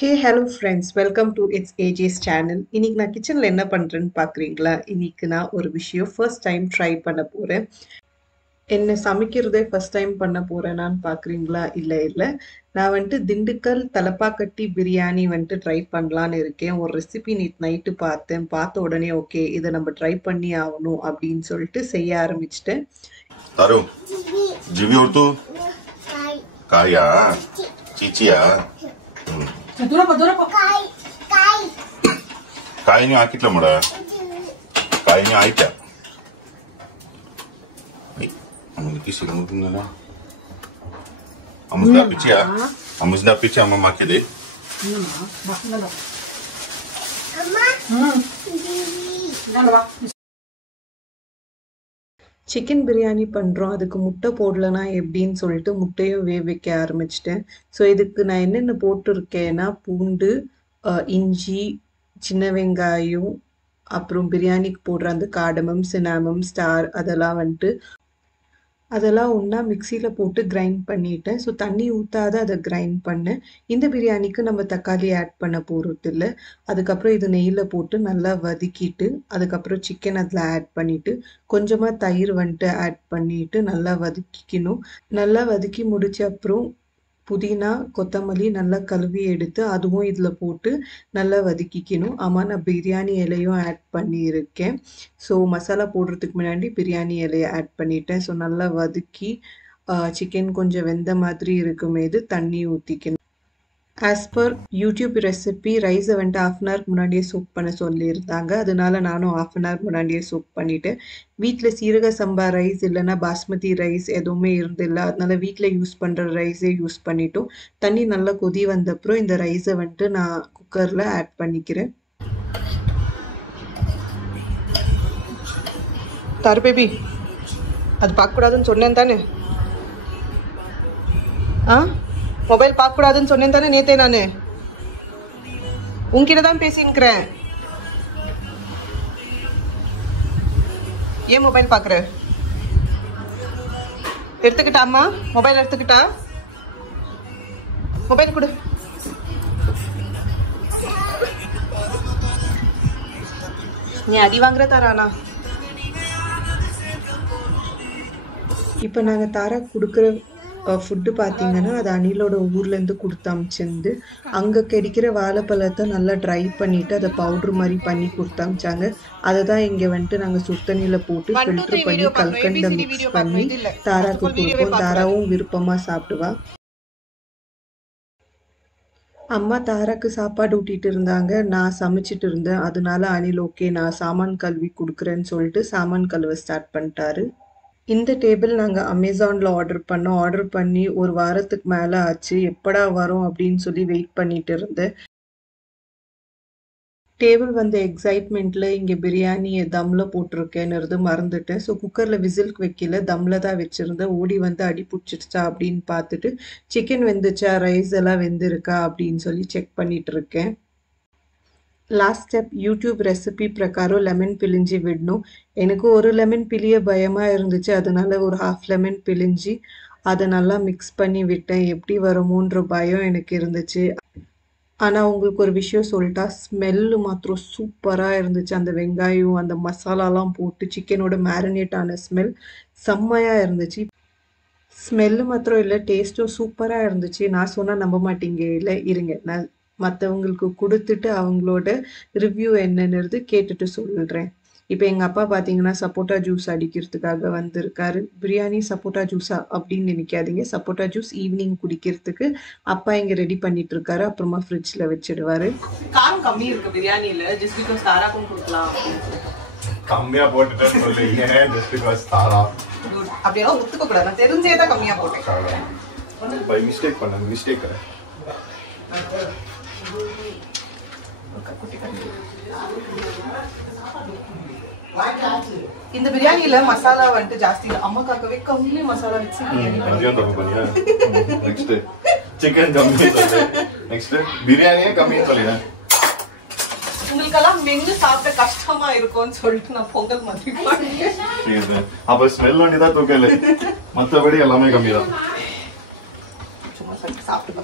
Hey, hello friends. Welcome to It's AJ's channel. இன்னைக்கு நான் கிச்சன்ல என்ன பண்றேன்னு பாக்குறீங்களா? இன்னைக்கு நான் ஒரு விஷயம் ஃபர்ஸ்ட் டைம் ட்ரை பண்ண போறேன். என்ன சமைக்கிறதே ஃபர்ஸ்ட் டைம் பண்ண போறேனான்னு பாக்குறீங்களா? இல்ல. நான் திண்டுக்கல் தலப்பாக்கட்டி பிரியாணி ட்ரை பண்ணலான்னு இருக்கேன். ஒரு ரெசிபி நேத்து நைட்டு பார்த்தேன். பார்த்த உடனே ஓகே இதை நம்ம ட்ரை பண்ணி ஆகணும் அப்படின்னு சொல்லிட்டு செய்ய ஆரம்பிச்சிட்டேன். Taruh, Jivi ortu? Kaya, Cici ya. Dura po. Kayanya akit lah mada. Kayanya aita. Amu kisi kamu punya lah. Amu sudah pici ya. Amu sudah pici amu makan deh. Chicken biryani பண்ணுறோம், அதுக்கு முட்டை போடலனா எப்படின்னு சொல்லிட்டு முட்டையும் வைக்க ஆரம்பிச்சிட்டேன். ஸோ இதுக்கு நான் என்னென்ன போட்டிருக்கேன்னா பூண்டு, இஞ்சி, சின்ன வெங்காயம், அப்புறம் பிரியாணிக்கு போடுற அந்த காடமம், சினாமம், ஸ்டார் அதெல்லாம் ஒன்றா மிக்சியில் போட்டு கிரைண்ட் பண்ணிட்டேன். ஸோ தண்ணி ஊற்றாத அதை கிரைண்ட் பண்ணேன். இந்த பிரியாணிக்கு நம்ம தக்காளி ஆட் பண்ண போகிறதில்ல. அதுக்கப்புறம் இது நெய்யில் போட்டு நல்லா வதக்கிட்டு அதுக்கப்புறம் சிக்கன் அதில் ஆட் பண்ணிவிட்டு கொஞ்சமாக தயிர் ஆட் பண்ணிவிட்டு நல்லா வதக்கிக்கணும். நல்லா வதக்கி முடிச்ச அப்புறம் புதினா, கொத்தமல்லி நல்லா கழுவி எடுத்து அதுவும் இதில் போட்டு நல்லா வதக்கிக்கணும். ஆமாம், நான் பிரியாணி இலையும் ஆட் பண்ணியிருக்கேன். ஸோ மசாலா போடுறதுக்கு முன்னாடி பிரியாணி இலையை ஆட் பண்ணிட்டேன். ஸோ நல்லா வதக்கி சிக்கன் கொஞ்சம் வெந்த மாதிரி இருக்கும்போது தண்ணி ஊற்றிக்கணும். ஆஸ் பர் யூடியூப் ரெசிபி ரைஸை ½ hour முன்னாடியே சோக் பண்ண சொல்லியிருந்தாங்க. அதனால நானும் ½ hour முன்னாடியே சோக் பண்ணிவிட்டேன். வீட்டில் சீரக சம்பா ரைஸ் இல்லைன்னா பாஸ்மதி ரைஸ் எதுவுமே இருந்தில்லை. அதனால வீட்டில் யூஸ் பண்ணுற ரைஸே யூஸ் பண்ணிட்டோம். தண்ணி நல்லா கொதி வந்தப்புறம் இந்த ரைஸை நான் குக்கரில் ஆட் பண்ணிக்கிறேன். தரு பேபி, அது பார்க்கக்கூடாதுன்னு சொன்னேன் தானே? மொபைல் பார்க்கக்கூடாதுன்னு சொன்னேன் தானே நேத்தே? நான் உங்ககிட்ட தான் பேசின்னுக்கிறேன். ஏன் மொபைல் பார்க்குற? எடுத்துக்கிட்டாம்மா? மொபைல் எடுத்துக்கிட்டா? மொபைல் கொடு. நீ அடி வாங்குற தாரானா? இப்போ நாங்கள் தாரா கொடுக்குற ஃபுட்டு பார்த்தீங்கன்னா அது அணிலோட ஊர்லேருந்து கொடுத்து அமிச்சிருந்து அங்கே கிடைக்கிற வாழைப்பழத்தை நல்லா ட்ரை பண்ணிவிட்டு அதை பவுட்ரு மாதிரி பண்ணி கொடுத்து அமிச்சாங்க. அதை தான் இங்கே நாங்கள் சுத்தண்ணியில் போட்டு ஃபில்ட்ரு பண்ணி கல்கண்டை மிக்ஸ் பண்ணி தாராக்கு கொடுப்போம். தாராவும் விருப்பமாக சாப்பிடுவா. அம்மா தாராக்கு சாப்பாடு ஊட்டிகிட்டு இருந்தாங்க, நான் சமைச்சிட்டு இருந்தேன். அதனால அணில் ஓகே நான் சாமான் கழுவி கொடுக்குறேன்னு சொல்லிட்டு சாமான் கழுவ ஸ்டார்ட் பண்ணிட்டாரு. இந்த டேபிள் நாங்கள் அமேசானில் ஆர்டர் பண்ணி ஒரு வாரத்துக்கு மேலே ஆச்சு. எப்படா வரும் அப்படின்னு சொல்லி வெயிட் பண்ணிட்டு இருந்தேன். டேபிள் வந்த எக்ஸைட்மெண்ட்டில் இங்கே பிரியாணியை தம்மில் போட்டிருக்கேன்னுறது மறந்துட்டேன். ஸோ குக்கரில் விசிலுக்கு வைக்கல, தம்மில் தான் வச்சுருந்தேன். ஓடி அடி பிடிச்சிடுச்சா அப்படின்னு பார்த்துட்டு சிக்கன் வெந்துச்சா, ரைஸ் எல்லாம் வெந்திருக்கா அப்படின்னு சொல்லி செக் பண்ணிட்டு இருக்கேன். லாஸ்ட் ஸ்டெப் யூடியூப் ரெசிபி பிரகாரம் லெமன் பிழிஞ்சி விடணும். எனக்கு ஒரு லெமன் பிழிய பயமாக இருந்துச்சு. அதனால ஒரு ½ லெமன் பிழிஞ்சி அதை நல்லா மிக்ஸ் பண்ணி விட்டேன். எப்படி வருமோன்ற பயம் எனக்கு இருந்துச்சு. ஆனால் உங்களுக்கு ஒரு விஷயம் சொல்லிட்டா, ஸ்மெல்லு மாத்திரம் சூப்பராக இருந்துச்சு. அந்த வெங்காயம் அந்த மசாலாலாம் போட்டு சிக்கனோட மேரினேட் ஆன ஸ்மெல் செம்மையாக இருந்துச்சு. ஸ்மெல்லு மாத்திரம் இல்லை, டேஸ்ட்டும் சூப்பராக இருந்துச்சு. நான் சொன்னால் நம்ப மாட்டீங்க. இல்லை இருங்க, நான் மற்றவங்களுக்கு கொடுத்துட்டு அவங்களோட ரிவ்யூ என்னன்னுறது கேட்டுட்டு சொல்கிறேன். இப்போ எங்கள் அப்பா பார்த்தீங்கன்னா சப்போட்டா ஜூஸ் அடிக்கிறதுக்காக வந்திருக்காரு. பிரியாணி சப்போட்டா ஜூஸா அப்படின்னு நினைக்காதீங்க. சப்போட்டா ஜூஸ் ஈவினிங் குடிக்கிறதுக்கு அப்பா இங்கே ரெடி பண்ணிட்டு இருக்காரு. அப்புறமா ஃப்ரிட்ஜில் வச்சிடுவாரு. காரம் கம்மி இருக்கு பிரியாணியில், ஜஸ்ட் பிகாஸ் தாராக்கும் கொடுக்கலாம். கம்மியா போட்டுட்டேன்னு சொல்றீங்க, ஜஸ்ட் பிகாஸ் தாரா. அப்படியெல்லாம் ஒத்துக்க கூடாது. நான் தெரிஞ்சே தான் கம்மியாக போட்டேன். பை மிஸ்டேக் பண்ணேன், மிஸ்டேக். இந்த பிரியாணியில மசாலா ஜாஸ்தி இல்ல. அம்மாக்காகவே கம்மி மசாலா வச்சு நெக்ஸ்ட் சிக்கன் கம்மி சொல்லு. நெக்ஸ்ட் பிரியாணியே கம்மின்னு சொல்லிடுறேன். உங்களுக்கெல்லாம் மென்னு சாப்பிட கஷ்டமா இருக்கும்னு சொல்லிட்டு நான் பொங்கல் மாதிரி பண்ணேன். அப்ப ஸ்மெல் தான் தூக்கல, மற்றபடி எல்லாமே கம்மி தான். சும்மா சாப்பிட்டு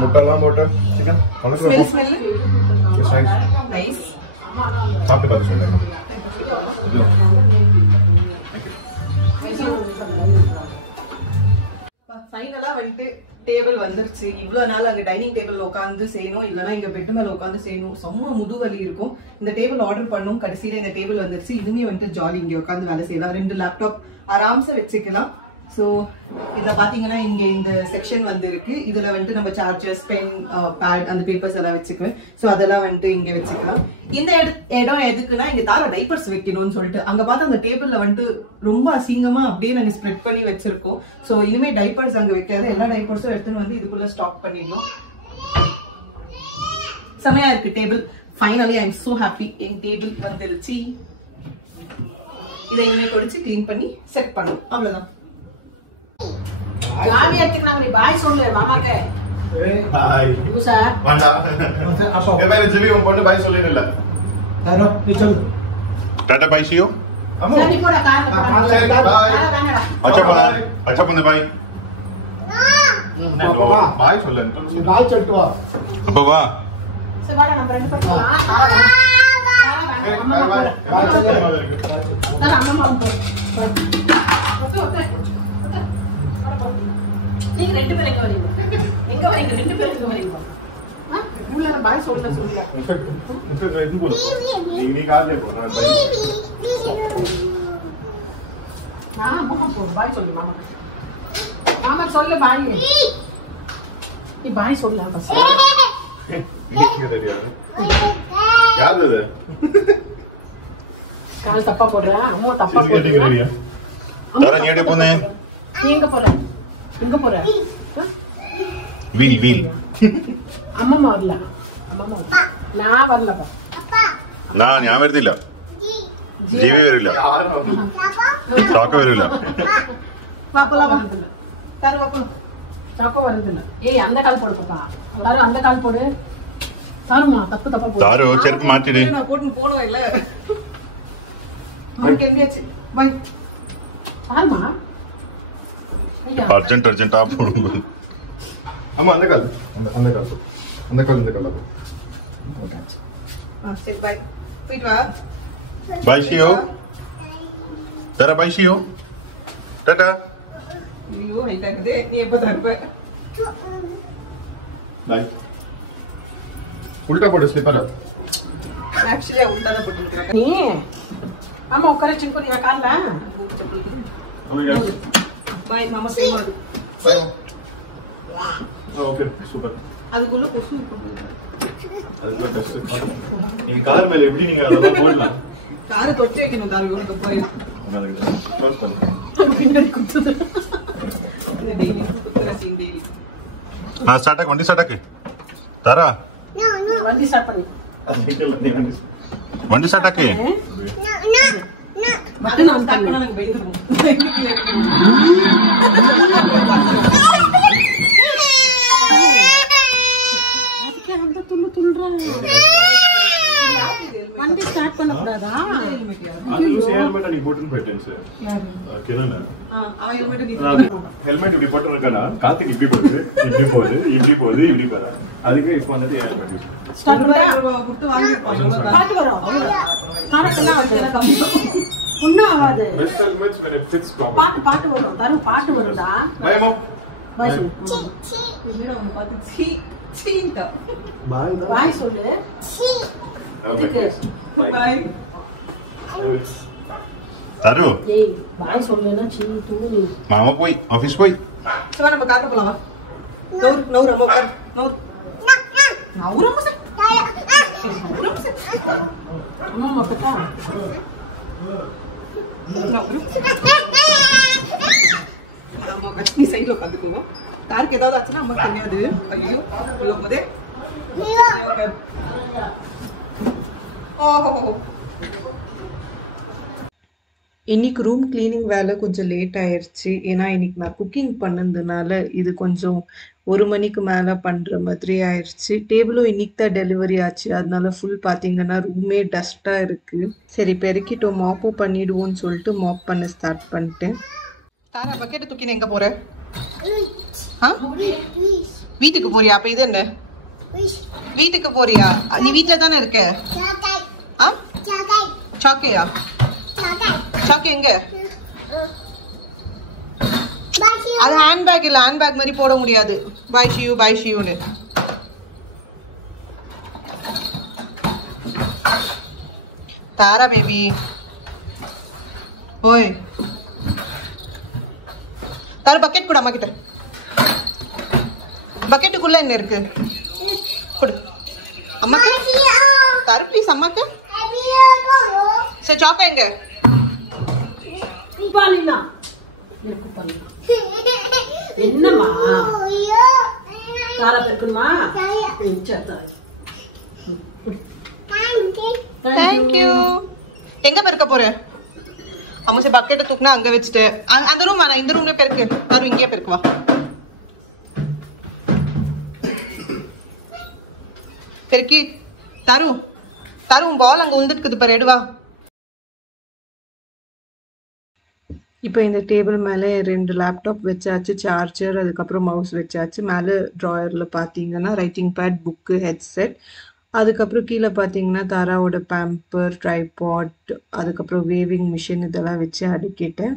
முட்டைலாம் போட்டு சிக்கன் ஸ்மெல் ஸ்மெல் நைஸ் சாப்பிட்டு பார்த்து சொல்லுங்க. ஃபைனலா வந்துட்டு டேபிள் வந்துருச்சு. இவ்வளவு நாள் அங்க டைனிங் டேபிள் உட்காந்து செய்யணும், இல்லைன்னா இங்க பெட் மேல உட்காந்து செய்யணும். செம்ம முதுவலி இருக்கும். இந்த டேபிள் ஆர்டர் பண்ணும், கடைசியில இந்த டேபிள் வந்துருச்சு. இதுமே வந்துட்டு ஜாலி, இங்க உட்காந்து வேலை செய்யலாம். 2 லேப்டாப் ஆராம்சா வச்சுக்கலாம். ஸோ இதுல பாத்தீங்கன்னா இங்க இந்த செக்ஷன் வந்து இருக்கு. இதுல வந்துட்டு நம்ம சார்ஜர்ஸ், பென், பேட், அந்த பேப்பர்ஸ் எல்லாம் வச்சுக்குவேன். ஸோ அதெல்லாம் வந்துட்டு இங்க வச்சுக்கலாம். இந்த இடம் எதுக்குன்னா இங்க தார டைப்பர்ஸ் வைக்கணும்னு சொல்லிட்டு அங்க பார்த்து அந்த டேபிள்ல வந்துட்டு ரொம்ப அசிங்கமா அப்படியே நாங்க ஸ்ப்ரெட் பண்ணி வச்சிருக்கோம். ஸோ இனிமே டைப்பர்ஸ் அங்க வைக்காத, எல்லா டைப்பர்ஸும் எடுத்துன்னு வந்து இதுக்குள்ள ஸ்டாக் பண்ணிடணும். செமையா இருக்கு table. Finally I am so happy. N table வந்துருச்சு. இதை இனிமே தொடச்சு கிளீன் பண்ணி செட் பண்ணணும். அவ்வளவுதான். ஜாமி எடுத்துக்கலாம். நீ பாய் சொல்லு மாமாக்கு. பாய். பூசா. வாடா. எவரே ஜிவி உன் பொண்ணு பாய் சொல்லிரல. தாரோ நீ சொல்லு. டாடா பாய் சியோ. அம்மா சரி போடா கார். சரி பாய். अच्छा பண்ணு பாய். பாப்பா பாய் சொல்லு. நீ பாய் சொல்லிட்டு வா. அப்பா வா. சரி வாடா நம்ம ரெண்டு பேரும் போலாம். அம்மா பாய். தாரா அம்மா போ. ஓகே. நீங்க ரெண்டு பேரும் எங்க வரீங்க? எங்க வரீங்க? ரெண்டு பேரும் எங்க வரீங்க? உள்ள பாய் சொல்ல சொல்ல. இது போடு. நீ காதே போ. நான் பாய். மாமா போ. பாய் சொல்லு மாமா. மாமா சொல்லு பாய். நீ பாய் சொல்லு ஃபர்ஸ்ட். நீங்க தெரியாது. யார் இது? கால் தப்பா போடுறா. அம்மா தப்பா நீங்க போடுறா. தெரியா? தாரா நீ எங்க போனே? நீ எங்க போற? எங்க போற? வீல். அம்மா வரல. அம்மா நான் வரலப்பா. ഞാൻ വരുന്നില്ല. ജീവി വരില്ല. ചാക്ക വരില്ല. பாப்பலாம் வா. தாரு பாப்பலாம். சாக்கோ வரதில்ல. ஏய் அந்த கால் போடு பாப்பா. தாரு அந்த கால் போடு. தாருமா தப்பா போடு. താരോ ചെരുപ്പ് മാറ്റിട്. நான் போட்டு போனோம் இல்ல. நமக்கு எங்கயாச்சு. பை. தாருமா. ஐயா. അർജന്റ് ആ പോടും. അമ്മ அந்த கால். அந்த கால். சரி பை. போயிட்டு வா. बाय शियो. तारा बाय शियो. टाटा. ஐயோ ஹைட் ஆகுது. நீ எப்ப தரப்ப? बाय. उल्टा போடு ஸ்லிப்பர். ஆக்சுவலி உண்டான போட்டுருக்கேன். நீ அம்மா உட்கார சின்ன கால்ல. பை மாமா சேமா. बाय. Okay super. அதுக்குள்ள கொசு இருக்கு. அதுக்குள்ள டெஸ்ட். நீங்க கார் மேல எப்படி நீங்க அதெல்லாம் போடலாம்? காரை தொட்டு வைக்கணும் தாரு உனக்கு போய். க்ளோஸ் பண்ணு. பின்னாடி குத்துது. இந்த டெய்லி குத்துற சீன் டெய்லி. நான் ஸ்டார்ட் வண்டி ஸ்டார்ட் ஆக்கு. தாரா வண்டி ஸ்டார்ட் பண்ணு. வண்டி ஸ்டார்ட் ஆக்கு. பட்டன் ஆன் ஸ்டார்ட் பண்ணு. பண்ணா எனக்கு பயந்துரும். அதுக்கு அந்த துள்ளு துள்றா. வண்டி ஸ்டார்ட் பண்ண கூடாதா? அது ஹெல்மெட் நீ போட்டுன்னு போயிட்டேன் சார். கேளுங்க. அவன் ஹெல்மெட் நீ ஹெல்மெட் இப்படி போட்டுருக்கனா காத்துக்கு இப்படி போகுது இப்படி போகுது. அதுக்கு இப்போ வந்துட்டு ஹெல்மெட் யூஸ். ஸ்டார்ட் பண்ணா குட்டு வாங்கிருப்பாங்க. பாட்டு வரும். காரக்கெல்லாம் வச்சா கம்மி. ஒண்ணும் ஆகாது. Best helmets when it fits properly. பாட்டு வரும். தரும் பாட்டு வருதா? பை அம்மா. பாய் சொல்லு. என்னடா உன்னை பார்த்து சீ சீன்டா. பாய் சொல்லு. ஓகே. பை. தாரு ஏய் பாய் சொல்லுனா சீ தூணு. மாமா போய் ஆபீஸ் போய். சரி நம்ம காட்ட போலாம் வா. நௌர் அம்மா உட்கார். நௌர் அம்மா சார். அம்மா மட்டுக்கா. அம்மா கட்சி சைடுல உட்காந்துக்கோங்க. காருக்கு ஏதாவது ஆச்சுன்னா அம்மா தெரியாது. ஐயோ உள்ள போதே. ஓஹோ. இன்னைக்கு ரூம் கிளீனிங் வேலை கொஞ்சம் லேட் ஆயிடுச்சு. ஏன்னா இன்னைக்கு நான் குக்கிங் பண்ணதுனால இது கொஞ்சம் 1 மணிக்கு மேலே பண்ணுற மாதிரி ஆயிடுச்சு. டேபிளும் இன்னைக்கு தான் டெலிவரி ஆச்சு. அதனால ஃபுல் பார்த்தீங்கன்னா ரூமே டஸ்ட்டாக இருக்குது. சரி பெருக்கிட்டோம், மாப்பும் பண்ணிடுவோம்னு சொல்லிட்டு மாப் பண்ண ஸ்டார்ட் பண்ணிட்டேன். தாரா பக்கெட்டை தூக்கின்னு எங்கே போகிற? ஆ வீட்டுக்கு போறியா? அப்ப இது என்ன? வீட்டுக்கு போறியா? நீ வீட்ல தானே இருக்க? ஆ? சாக்கையா? சாக்கை எங்க? அது ஹேண்ட்பேக் இல்ல, ஹேண்ட்பேக் மாதிரி போட முடியாது. பாய் ஷியூன்னு. தாரா பேபி, ஓய் தாரு பக்கெட் கூட அம்மா கிட்ட. பக்கெட்டுக்குள்ள என்ன இருக்கு? கொடு அம்மாக்கு. தாரு ப்ளீஸ் அம்மாக்கு. சரி சாக்கா எங்க? என்னம்மா தாரா பெருக்கணுமா? தேங்க்யூ. எங்க பெருக்க போற? அம்மா சரி பக்கெட்டை தூக்குனா அங்க வச்சுட்டு அந்த ரூம் வேணாம், இந்த ரூம்ல பெருக்கு. தாரு இங்கேயே பெருக்குவா. பெருக்கி தாரு பால் அங்க உந்துட்டுக்குது பாரு, எடுவா. இப்போ இந்த டேபிள் மேலே 2 லேப்டாப் வச்சாச்சு, சார்ஜர், அதுக்கப்புறம் மவுஸ் வச்சாச்சு. மேலே ட்ராயரில் பார்த்தீங்கன்னா ரைட்டிங் பேட், புக்கு, ஹெட்செட். அதுக்கப்புறம் கீழே பார்த்தீங்கன்னா தாராவோட பேம்பர், ட்ரைபாட், அதுக்கப்புறம் வேவிங் மிஷின் இதெல்லாம் வச்சு அடுக்கிட்டேன்.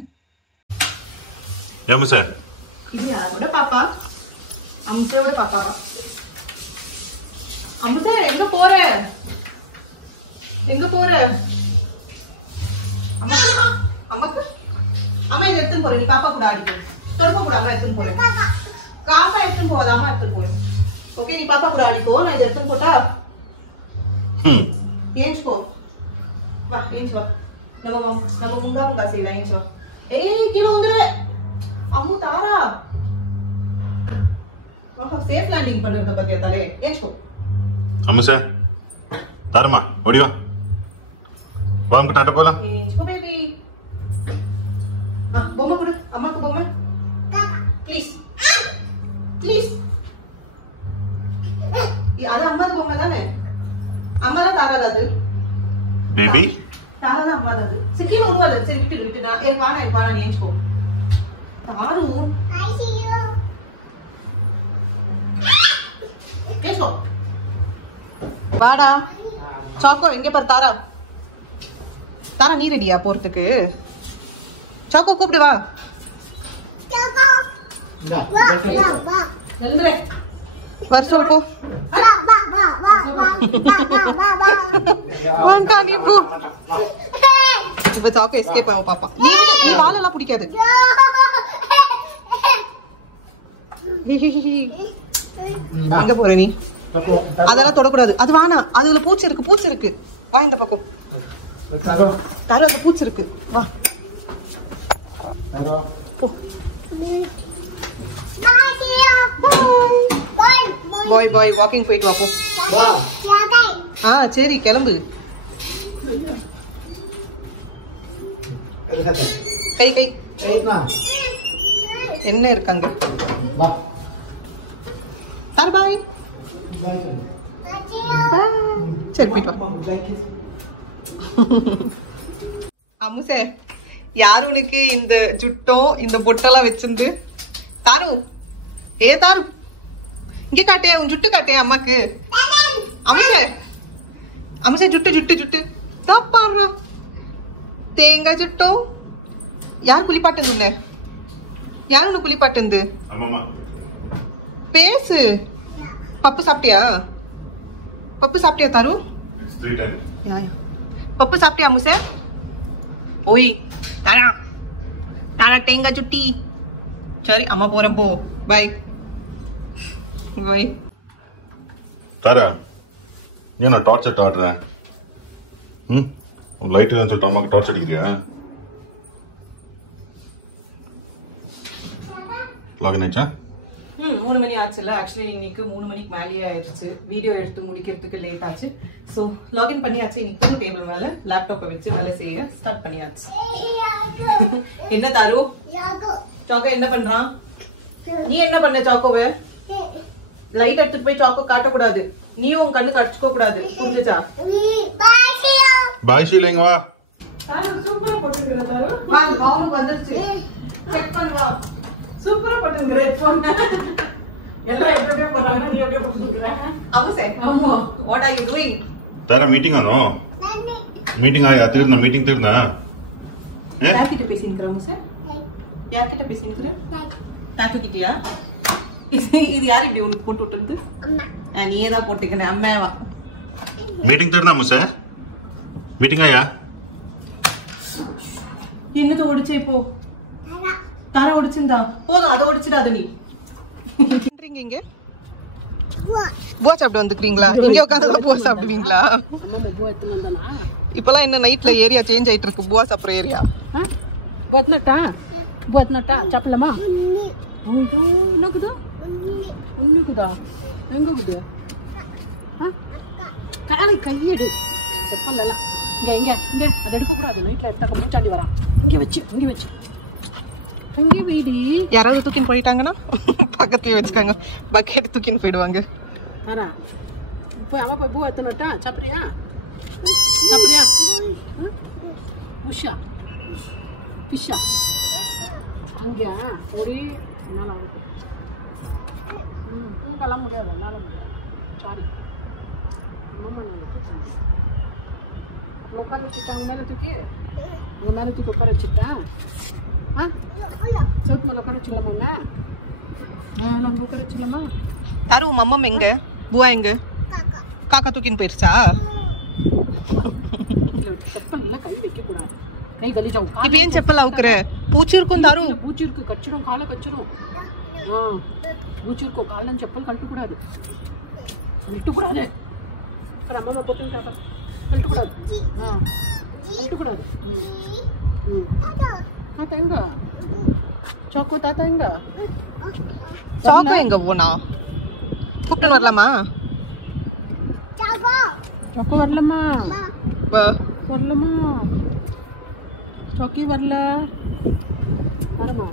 இது யாரோட பாப்பா? அம்சையோட பாப்பா. அம்சை எங்க போற? அம்மாக்கு அம்மா இதை எடுத்துன்னு போறேன். நீ பாப்பா கூட ஆடிக்கோ. தொடுப்ப கூட அம்மா எடுத்துன்னு போறேன். காப்பா எடுத்துன்னு போகாத, அம்மா எடுத்துன்னு போறேன். ஓகே, நீ பாப்பா கூட ஆடிக்கோ. நான் இதை எடுத்துன்னு போட்டா ஏஞ்சுக்கோ. வா ஏஞ்சு வா. நம்ம முங்கா செய்யலாம். ஏஞ்சு வா. ஏய் கீழே வந்துரு. அம்மு தாரா சேஃப் லேண்டிங் பண்றத பத்தியா தாரே? ஏஞ்சுக்கோ. அம்மு சார் தாரமா ஓடி வா. வாங்க டாட்டா போலாம். ஏஞ்சுக்கோ பேபி. பொம்மை கொடு அம்மாக்கு. பொம்மை ப்ளீஸ். அது அம்மாது பொம்மை தானே? அம்மா தான் தாரா அது பேபி. தாரா தான் அம்மா அது. சிக்கில உருவாது. சரி விட்டு நான் எனக்கு வாணா நீ ஏஞ்சுக்கோ. தாரு ஏஞ்சுக்கோ. வாடா சாக்கோ. எங்க பாரு தாரா. நீ ரெடியா போறதுக்கு? சாக்கோ கூப்பிடு வா. வர சொல் போ. இப்ப சாக்கோ எஸ்கேப் ஆகும் பாப்பா. நீ பாலெல்லாம் பிடிக்காது. எங்க போற நீ? அதெல்லாம் தொடக்கூடாது. அது வேணாம். அதுல பூச்சி இருக்கு. வா இந்த பக்கம். தாரு அந்த பூச்சி இருக்கு. வா போ. பாய் வாக்கிங் போயிட்டு வா போ. சரி கிளம்பு. கை என்ன இருக்காங்க? தாரு பாய். சரி போயிட்டு வா. அம்முசே யாரு உனக்கு இந்த ஜுட்டம் இந்த பொட்டெல்லாம் வச்சிருந்து? தாரு தாரு இங்க காட்டே, உன் ஜுட்டு காட்டே அம்மாக்கு. அம்முசே ஜுட்டு தாப்பாடுறா. தேங்காய் ஜுட்டம். யார் குளிப்பாட்டு உன்ன? யாரு உன்னை குளிப்பாட்டு? பேசு. பப்பு சாப்பிட்டியா தாரு? பப்பு சாப்பிட்டியா அம்முசே? ஓய் தாரா தேங்காய் ஜுட்டி. சரி அம்மா போறேன் போ. பாய். தாரா ஏன் நான் டார்ச் ஆடுறேன்? லைட் இல்லைன்னு சொல்லிட்டு அம்மாக்கு டார்ச் அடிக்கிறியா? லாகின் ஆயிடுச்சா? 3 மணி ஆச்சுல்ல. ஆக்சுவலி இன்னைக்கு 3 மணிக்கு மேலேயே ஆயிடுச்சு. வீடியோ எடுத்து முடிக்கிறதுக்கு லேட் ஆச்சு. ஸோ லாகின் பண்ணியாச்சு. இன்னைக்கு டேபிள் மேல லேப்டாப்பை வச்சு வேலை செய்ய ஸ்டார்ட் பண்ணியாச்சு. என்ன தாரு? சாக்கோ என்ன பண்றான்? நீ என்ன பண்ண சாக்கோவை? லைட் எடுத்துட்டு போய் சாக்கோ காட்டக்கூடாது. நீயும் உன் கண்ணு கடிச்சுக்க கூடாது. புரிஞ்சுச்சா? பாய் ஷீலிங் வா. சூப்பரா போட்டுக்கிற தாரு. வா அவனுக்கு வந்துருச்சு. செக் பண்ணு வா. சூப்பரா போட்டுக்கிற ஹெட்போன். எல்லாம் எப்படியே போறாங்க, நீ எப்படியே போட்டுக்கிற? Amuse, ஆமா. what are you doing? Tara meeting आनो मीटिंग आया तीरना मीटिंग तीरना யார்கிட்ட பேசின்னுக்கிற Amuse? யார்கிட்ட பேசின்னுக்கிற? தாத்து கிட்டயா? இது யார் இப்படி உனக்கு போட்டு விட்டுறது? நீயே தான் போட்டுக்கின அம்மாவா? मीटिंग तीरना मुझसे मीटिंग आया என்னது ஒடிச்சே இப்போ? தாரா ஒடிச்சிருந்தா போதும், அதை ஒடிச்சிடாத நீ. இங்க பூவா சாப்பிட்டு வந்துக்கிறீங்களா? இங்க உட்காந்து பூவா சாப்பிடுவீங்களா? அம்மா பூ எடுத்துன்னு வந்தானா? இப்பெல்லாம் என்ன நைட்ல ஏரியா சேஞ்ச் ஆயிட்டு இருக்கு, பூவா சாப்பிட்ற ஏரியா. బోత్నట్టా బోత్నట్టా చెప్పలమ్మా ఉన్నకుదా எங்குது காலை கையெடு செப்பல்ல இங்க இங்க இங்க அதை எடுக்கக்கூடாது. நைட்ல எடுத்தாக்க மூச்சாண்டி வரான். இங்க வச்சு அங்கே வீடி. யாராவது தூக்கின்னு போயிட்டாங்கன்னா பக்கத்துலயே வச்சுக்காங்க, பக்கெட் தூக்கின்னு போயிடுவாங்க. தாரா போய் அவ போய் பூ எடுத்துனட்டா சாப்பிட்றியா? உஷா பிஷா அங்கே ஒரே என்னால் ஆகும். தூங்கலாம் முடியாது, என்னால் முடியாது. சாரி அம்மா நான் தூக்கி உட்கார வச்சுட்டேன். அவங்க மேலே தூக்கி உட்கார வச்சுட்டேன். சவுத் மேலே உட்கார வச்சுக்கலாமா? மேலே அங்கே உட்கார வச்சுக்கலாமா? தாரு உன் மம்மம் எங்க? பூவா எங்க? காக்கா தூக்கின்னு போயிருச்சா? செப்பல் இல்லை, கை வைக்கக்கூடாது. கை கலிஜாவும். இப்ப ஏன் செப்பல் அவுக்குற? பூச்சி இருக்கும் தாரு. பூச்சி இருக்கு, கச்சிடும், காலை கச்சிடும். பூச்சி இருக்கும், காலம் செப்பல் கழட்டக்கூடாது. கழட்டக்கூடாது. அம்மா போட்டு கழட்டக்கூடாது. கழட்டக்கூடாது. தாத்தா எங்க? சாக்கு தாத்தா எங்க? சாக்கோ எங்க போனா? கூப்பிட்டு வரலாமா? சாக்கு வரலம்மா, வரலம்மா. சாக்கி வரல. வரமா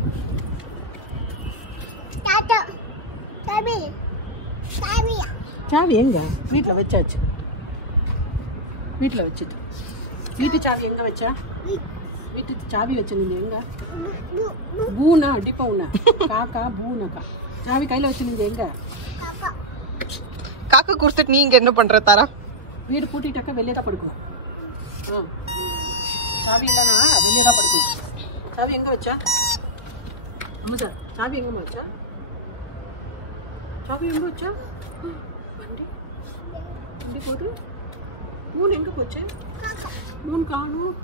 சாவி எங்க? வீட்டில் வச்சாச்சு. வீட்டில் வச்சுட்டு வீட்டு சாவி எங்க வச்சா? வீட்டு சாவி வச்ச நீங்க எங்க? பூனா அடிப்பா உன்ன. காக்கா பூனாக்கா சாவி கையில் வச்சு நீங்க எங்க? காக்கா கொடுத்துட்டு நீ இங்க என்ன பண்ற தாரா? வீடு பூட்டிட்டாக்கா வெளியே தான் படுக்கும். சாவி இல்லைனா வெளியே தான் படுக்கும். சாவி எங்க வச்சா? ஆமாம் சார், சாவி எங்கம்மா வச்சா? சாவி எங்க வச்சா? வண்டி வண்டி போது. மூணு எங்க போச்சு? மூணு காணும்.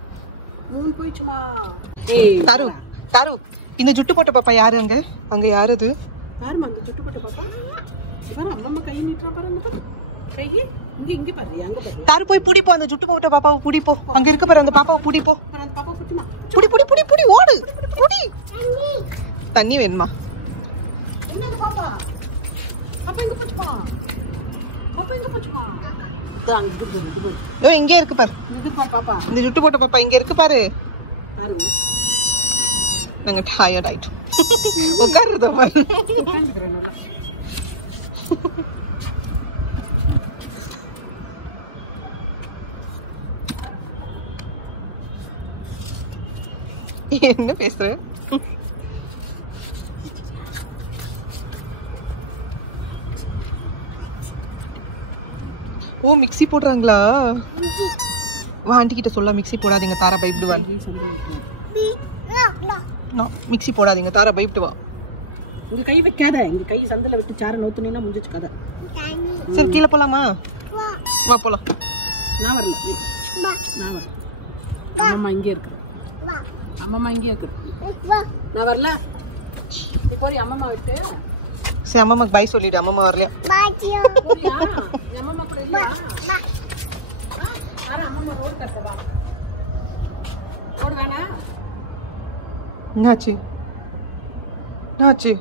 மூணு போயிடுச்சுமா. தாரு தாரு இந்த ஜுட்டு போட்ட பாப்பா யாரு? அங்க அங்க யாரு அது? யாருமா அந்த சுட்டு போட்ட பாப்பா? பாரு அம்மா கை நீட்டுறா பாரு. அந்த பாரு கை இங்க இங்க பாரு, அங்க பாரு. தாரு போய் புடிப்போ, அந்த ஜுட்டு போட்ட பாப்பாவை புடிப்போ. அங்க இருக்க பாரு அந்த பாப்பாவை புடிப்போ. அந்த பாப்பா குட்டிமா. புடி புடி புடி புடி ஓடு புடி. தண்ணி வேணுமா? என்னது பாப்பா? பாப்பா எங்க போச்சுமா? பாப்பா எங்க போச்சுமா? அங்க இருக்கு. ஓ இங்கே இருக்கு பாரு. இங்க பாரு பாப்பா. இந்த ஜுட்டு போட்ட பாப்பா இங்க இருக்கு பாரு. பாருங்க. நாங்க டயர்ட் ஆயிட்டோம். உட்காருதோ பாரு. உட்கார்ந்துக்கிறேன் நல்லா. என்ன பேசுற? ஓ மிக்ஸி போடுறாங்களா? வா ஆண்டி கிட்ட சொல்ல மிக்ஸி போடாதீங்க, தாரா பயப்படுவான். மிக்ஸி போடாதீங்க, தாரா பயப்படுவா. இங்க கை வைக்காத. இங்க கை சந்தல விட்டு சார நோத்துனேனா முடிஞ்சிச்சு கதை. சரி கீழே போலாமா? வா போலாம். நான் வரல. நான் வரல. அம்மா இங்கே இருக்கு. அம்மா இங்கே இருக்கு. நான் வரல. நீ போய் அம்மா விட்டு. சரி அம்மாக்கு பை சொல்லிடு. அம்மா வரலையா? போறியா? அம்மா கூட இல்லையா? யாரா அம்மா ரோட் கட்டவா? ரோட் வேணா? என்னாச்சு? என்னாச்சு?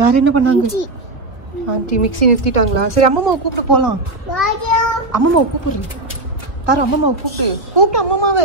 யார் என்ன பண்ணாங்க? ஆண்டி மிக்ஸி நிறுத்திட்டாங்களா? சரி அம்மாவை கூப்பிட்டு போலாம். அம்மாவை கூப்பிடு. தாரு அம்மாவை கூப்பிட்டு அம்மாவை